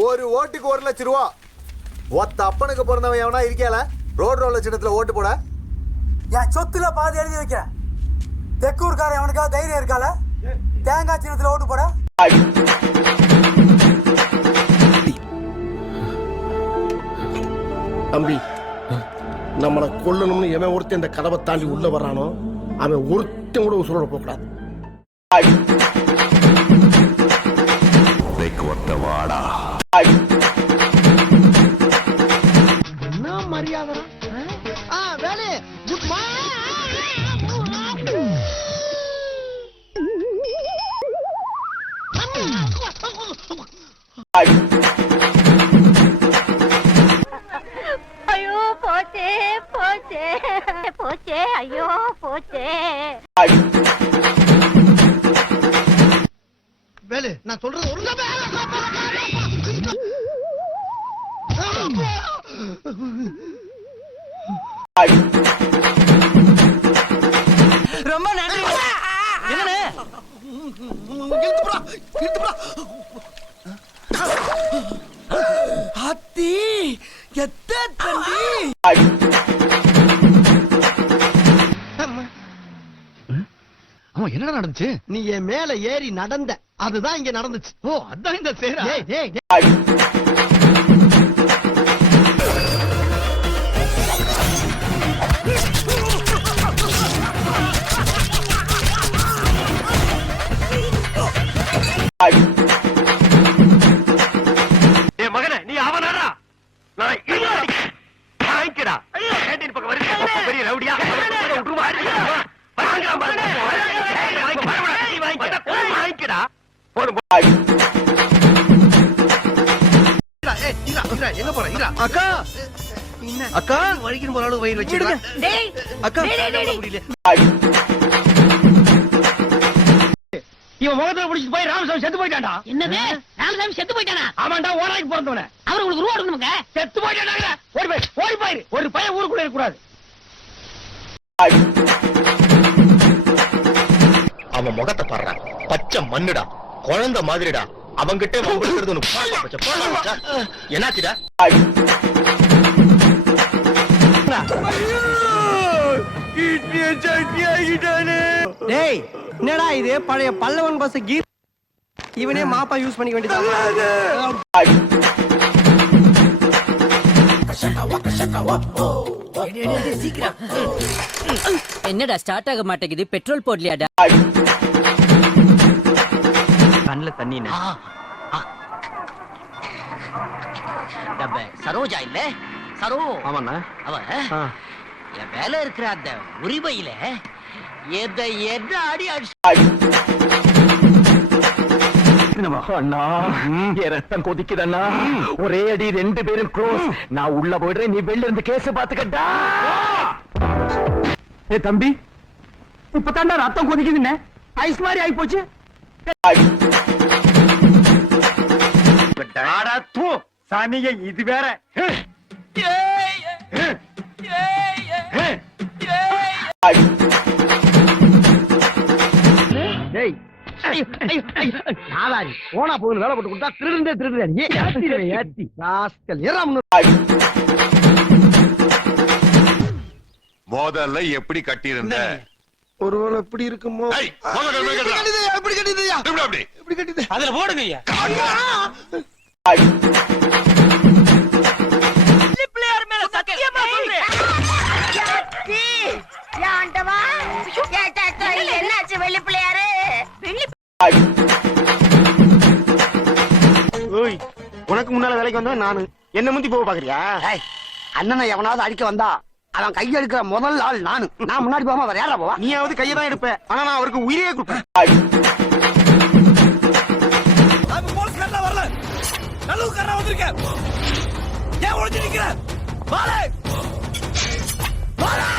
ஒரு ஓட்டுக்கு 1 லட்சம் ரூபா. ஒத்த அப்பனுக்கு பிறந்தவன் எவனா இருக்கல ரோட் ரோல் சின்னத்துல ஓட்டு போட. என் சொத்துல பாதி எழுதி வைக்க. தெக்கூர்கார எவனுக்கா தைரியம் இருக்கால தேங்காய் சின்னத்துல ஓட்டு போட. தம்பி, நம்மளை கொல்லணும்னு எவன் ஒருத்தன் இந்த கதவை தாண்டி உள்ள வரானோ அவன் ஒருத்தன் கூட உசுரோட போக கூடாது. வாடா என்ன மரியாதை வேலை. குட் ஐயோ போச்சே போச்சே போச்சே ஐயோ போச்சே. வேலை நான் சொல்றது ஒழுங்கா ரொம்ப நன்றி. என்னண்ணே அத்தி எத்த தம்பி. அவன் என்ன நடந்துச்சு? நீ என் மேல ஏறி நடந்த அதுதான் இங்க நடந்துச்சு. ஓ அதான் இந்த சேரா. மகனே நீ அவனாடா. வாங்கிக்கடா. கேண்டீன் பக்கம் வருது பெரிய ரவுடியா வாங்கிக்கடா. எங்க போற அக்கா அக்கா வழிக்கின்னு போற அளவு வயிறு வச்சிருக்க அக்கா. இவன் முகத்துல பிடிச்சிட்டு போய் ராமசாமி செத்து போயிட்டான்டா. என்னது ராமசாமி செத்து போயிட்டானா? ஆமாண்டா ஓராய்க்கு பிறந்தவன. அவர் உங்களுக்கு ரூபா கொடுக்கணுங்க. செத்து போயிட்டாங்க. ஓடி போயிரு. ஒரு பையன் ஊருக்குள்ள இருக்க கூடாது. அவன் முகத்தை பாடுறான். பச்சை மண்ணுடா, குழந்தை மாதிரிடா. அவங்கிட்ட என்னாச்சுடா? டேய் என்னடா இது பழைய பல்லவன் பஸ் கீர். இவனே மாப்பா யூஸ் பண்ணிக்க வேண்டியது. என்னடா ஸ்டார்ட் ஆக மாட்டேங்குது? பெட்ரோல் போடலையாடா? கண்ணுல தண்ணி. சரோஜா இல்ல சரோ? ஆமாண்ணா. அவ என் வேலை இருக்கிற அந்த உரிமையில என்ன அடி அண்ணா என் ரத்தம் கொதிக்குதண்ணா. ஒரே அடி 2 பேரும் க்ளோஸ். நான் உள்ள போயிடுறேன், நீ வெளில இருந்து கேஸ் பாத்துக்கட்டா. ஏ தம்பி, இப்பதாண்டா ரத்தம் கொதிக்குதுன்னு ஐஸ் மாதிரி ஆகி போச்சு. சாமிய இது வேற. போனா போகுது வேலை போட்டு கொடுத்தா திருடுறே ஏத்தி ராஸ்கல் ஏறாம. முதல்ல எப்படி கட்டியிருந்த? ஒருவேளை எப்படி இருக்குமோ? அதுல போடுங்க ஐயா. என்னாச்சு வெள்ளி பிள்ளையாரு? உனக்கு முன்னால வேலைக்கு வந்தவன் நானு. என்ன முந்தி போக பாக்குறியா? அண்ணனை எவனாவது அடிக்க வந்தா அவன் கைய எடுக்கிற முதல் ஆள் நானு. நான் முன்னாடி போகாம வேற யாரா போவா? நீயாவது கையை தான் எடுப்ப. ஆனா நான் அவருக்கு உயிரே கொடுப்பேன். போலீஸ்காரன் வரல, நல்லூர்காரன் வந்திருக்க. ஏன் ஒளிஞ்சு நிக்கிற? வாலே வாலே.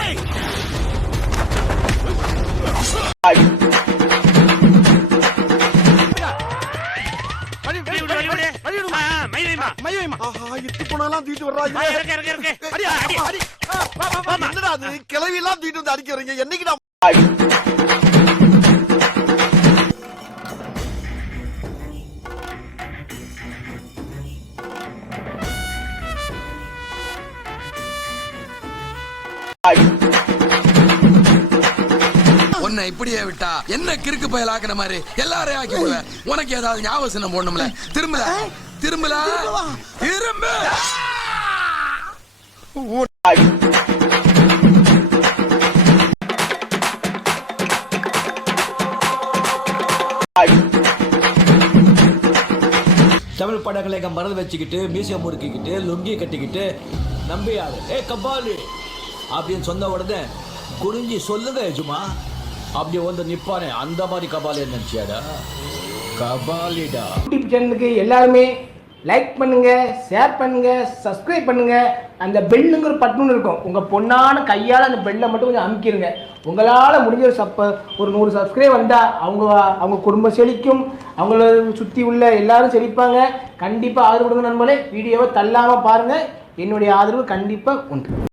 கிளவி எல்லாம் தூக்கிட்டு வந்து அடிக்கிறீங்க. என்னைக்கு என்ன இப்படியே விட்டா என்ன கிறுக்கு பயல் ஆக்குற மாதிரி எல்லாரையும் ஆக்கி விடுவேன். உனக்கு ஏதாவது ஞாபகம் போடணும்ல. திரும்பல திரும்பல திரும்ப. தமிழ் படக்கலைங்க மறந்து வச்சுக்கிட்டு மியூசியம் முறுக்கிக்கிட்டு லுங்கி கட்டிக்கிட்டு நம்பியாரு கபாலி அப்படின்னு சொன்ன உடனே குனிஞ்சி சொல்லுங்க எஜுமா அப்படி வந்து நிப்பானே அந்த மாதிரி கபாலி நினைச்சியாடா? கபாலிடா. யூடியூப் சேனலுக்கு எல்லாருமே லைக் பண்ணுங்க, ஷேர் பண்ணுங்க, சப்ஸ்கிரைப் பண்ணுங்க. அந்த பெல்லுங்கிற பட்டன் இருக்கும், உங்க பொண்ணான கையால் அந்த பெல்லை மட்டும் கொஞ்சம் அமுக்கிடுங்க. உங்களால் முடிஞ்ச ஒரு 100 சப்ஸ்கிரைப் வந்தால் அவங்க குடும்பம் செழிக்கும், அவங்கள சுற்றி உள்ள எல்லாரும் செழிப்பாங்க. கண்டிப்பாக ஆதரவு கொடுங்க நண்பர்களே. வீடியோவை தள்ளாமல் பாருங்கள். என்னுடைய ஆதரவு கண்டிப்பாக உண்டு.